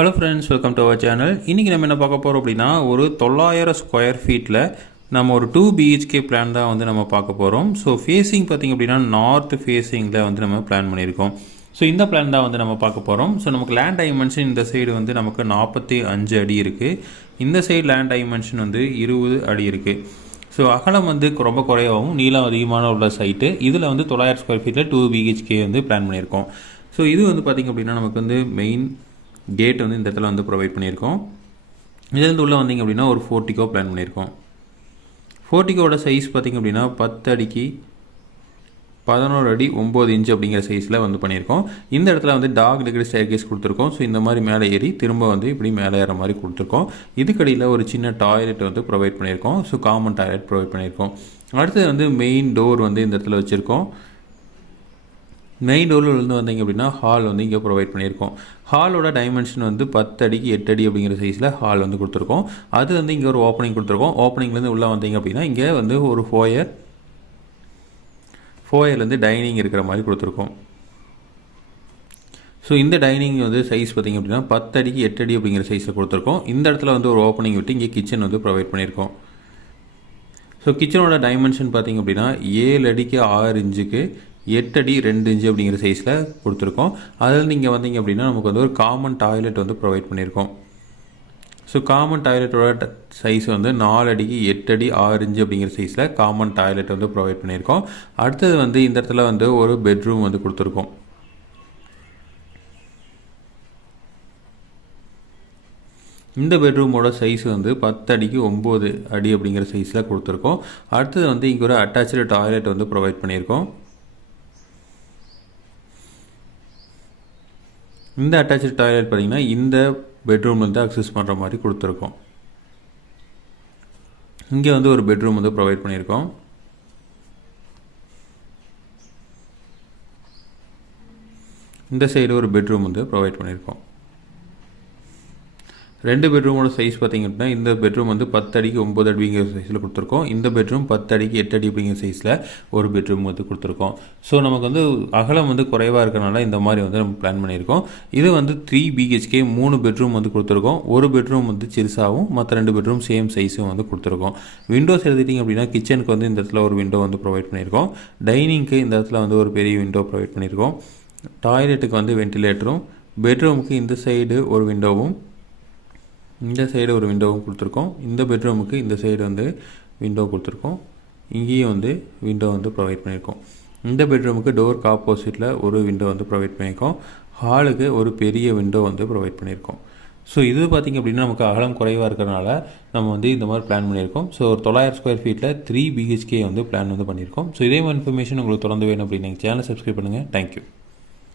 Hello friends welcome to our channel இன்றைக்கி நம்ம என்ன பார்க்க போகிறோம் அப்படின்னா ஒரு தொள்ளாயிரம் ஸ்கொயர் ஃபீட்டில் நம்ம ஒரு டூ பிஹெச்கே பிளான் தான் வந்து நம்ம பார்க்க போகிறோம் ஸோ ஃபேஸிங் பார்த்திங்க அப்படின்னா நார்த் ஃபேஸிங்கில் வந்து நம்ம பிளான் பண்ணியிருக்கோம். ஸோ இந்த பிளான் தான் வந்து நம்ம பார்க்க போகிறோம் ஸோ நமக்கு லேண்ட் டைமென்ஷன் இந்த சைடு வந்து நமக்கு நாற்பத்தி அஞ்சு அடி இருக்குது இந்த சைடு லேண்ட் டைமென்ஷன் வந்து இருபது அடி இருக்குது ஸோ அகலம் வந்து ரொம்ப குறைவாகவும் நீளம் அதிகமான உள்ள சைட்டு இதில் வந்து தொள்ளாயிரம் ஸ்கொயர் ஃபீட்டில் டூ பிஹெச்கே வந்து பிளான் பண்ணியிருக்கோம். ஸோ இது வந்து பார்த்திங்க அப்படின்னா நமக்கு வந்து மெயின் கேட் வந்து இந்த இடத்துல வந்து ப்ரொவைட் பண்ணியிருக்கோம். இதுலேருந்து உள்ளே வந்தீங்க அப்படின்னா ஒரு ஃபோர்ட்டிக்கோ பிளான் பண்ணியிருக்கோம். ஃபோர்ட்டிக்கோட சைஸ் பார்த்திங்க அப்படின்னா பத்து அடிக்கு பதினோரு அடி ஒம்பது இன்ச் அப்படிங்கிற சைஸில் வந்து பண்ணியிருக்கோம். இந்த இடத்துல வந்து டாக் டெக்கரி ஸ்டேர் கேஸ் கொடுத்துருக்கோம். ஸோ இந்த மாதிரி மேலே ஏறி திரும்ப வந்து இப்படி மேலே ஏற மாதிரி கொடுத்துருக்கோம். இதுக்கடியில் ஒரு சின்ன டாய்லெட் வந்து ப்ரொவைட் பண்ணியிருக்கோம். ஸோ காமன் டாய்லெட் ப்ரொவைட் பண்ணியிருக்கோம். அடுத்தது வந்து மெயின் டோர் வந்து இந்த இடத்துல வச்சுருக்கோம். மெயின் டோரில் இருந்து வந்தீங்க அப்படின்னா ஹால் வந்து இங்கே ப்ரொவைட் பண்ணியிருக்கோம். ஹாலோட டைமென்ஷன் வந்து பத்து அடிக்கு எட்டு அடி அப்படிங்கிற சைஸில் ஹால் வந்து கொடுத்துருக்கோம். அது வந்து இங்கே ஒரு ஓப்பனிங் கொடுத்துருக்கோம். ஓப்பனிங்லேருந்து உள்ளே வந்தீங்க அப்படின்னா இங்கே வந்து ஒரு ஃபோயர் ஃபோயர்லேருந்து டைனிங் இருக்கிற மாதிரி கொடுத்துருக்கோம். ஸோ இந்த டைனிங் வந்து சைஸ் பார்த்திங்க அப்படின்னா பத்து அடிக்கு எட்டு அடி அப்படிங்கிற சைஸில் கொடுத்துருக்கோம். இந்த இடத்துல வந்து ஒரு ஓப்பனிங் விட்டு இங்கே கிச்சன் வந்து ப்ரொவைட் பண்ணியிருக்கோம். ஸோ கிச்சனோட டைமென்ஷன் பார்த்திங்க அப்படின்னா ஏழு அடிக்கு ஆறு இன்ச்சுக்கு எட்டடி ரெண்டு இன்ச்சு அப்படிங்கிற சைஸில் கொடுத்துருக்கோம். அதில் நீங்கள் வந்தீங்க அப்படின்னா நமக்கு வந்து ஒரு காமன் டாய்லெட் வந்து ப்ரொவைட் பண்ணியிருக்கோம். ஸோ காமன் டாய்லெட்டோட சைஸ் வந்து நாலு அடிக்கு எட்டு அடி ஆறு இன்ச்சு அப்படிங்கிற சைஸில் காமன் டாய்லெட் வந்து ப்ரொவைட் பண்ணியிருக்கோம். அடுத்தது வந்து இந்த இடத்துல வந்து ஒரு பெட்ரூம் வந்து கொடுத்துருக்கோம். இந்த பெட்ரூமோட சைஸ் வந்து பத்து அடிக்கு ஒம்பது அடி அப்படிங்கிற சைஸில் கொடுத்துருக்கோம். அடுத்தது வந்து இங்கே ஒரு அட்டாச்சு டாய்லெட் வந்து ப்ரொவைட் பண்ணியிருக்கோம். இந்த அட்டாச்சு டாய்லெட் பார்த்திங்கன்னா இந்த பெட்ரூம் வந்து அக்சஸ் பண்ணுற மாதிரி கொடுத்துருக்கோம். இங்கே வந்து ஒரு பெட்ரூம் வந்து ப்ரொவைட் பண்ணியிருக்கோம். இந்த சைடு ஒரு பெட்ரூம் வந்து ப்ரொவைட் பண்ணியிருக்கோம். ரெண்டு பெட்ரூமோட சைஸ் பார்த்திங்க அப்படின்னா இந்த பெட்ரூம் வந்து பத்து அடிக்கு ஒம்பது அடிங்கிற சைஸில் கொடுத்துருக்கோம். இந்த பெட்ரூம் பத்து அடிக்கு எட்டு அடி அப்படிங்கிற சைஸில் ஒரு பெட்ரூம் வந்து கொடுத்துருக்கோம். ஸோ நமக்கு வந்து அகலம் வந்து குறைவாக இருக்கிறனால இந்த மாதிரி வந்து நம்ம பிளான் பண்ணியிருக்கோம். இது வந்து த்ரீ பிஹெச்கே மூணு பெட்ரூம் வந்து கொடுத்துருக்கோம். ஒரு பெட்ரூம் வந்து சிறுசாகவும் மற்ற ரெண்டு பெட்ரூம் சேம் சைஸும் வந்து கொடுத்துருக்கோம். விண்டோஸ் எடுத்துட்டிங்க அப்படின்னா கிச்சனுக்கு வந்து இந்த இடத்துல ஒரு விண்டோ வந்து ப்ரொவைட் பண்ணியிருக்கோம். டைனிங்க்கு இந்த இடத்துல வந்து ஒரு பெரிய விண்டோ ப்ரொவைட் பண்ணியிருக்கோம். டாய்லெட்டுக்கு வந்து வென்டிலேட்டரும் பெட்ரூமுக்கு இந்த சைடு ஒரு விண்டோவும் இந்த சைடு ஒரு விண்டோவும் கொடுத்துருக்கோம். இந்த பெட்ரூமுக்கு இந்த சைடு வந்து விண்டோ கொடுத்துருக்கோம். இங்கேயும் வந்து விண்டோ வந்து ப்ரொவைட் பண்ணியிருக்கோம். இந்த பெட்ரூமுக்கு டோருக்கு ஆப்போசிட்டில் ஒரு விண்டோ வந்து ப்ரொவைட் பண்ணியிருக்கோம். ஹாலுக்கு ஒரு பெரிய விண்டோ வந்து ப்ரொவைட் பண்ணியிருக்கோம். ஸோ இது பார்த்திங்க அப்படின்னா நமக்கு அகலம் குறைவாக இருக்கிறனால நம்ம வந்து இந்த மாதிரி பிளான் பண்ணியிருக்கோம். ஸோ ஒரு தொள்ளாயிரம் ஸ்கொயர் ஃபீட்டில் த்ரீ பிஹெச்கே வந்து பிளான் வந்து பண்ணியிருக்கோம். ஸோ இதே மாதிரி இன்ஃபர்மேஷன் உங்களுக்கு தொடர்ந்து வேணும் அப்படின்னு சேனல் சப்ஸ்கிரைப் பண்ணுங்கள் தேங்க்யூ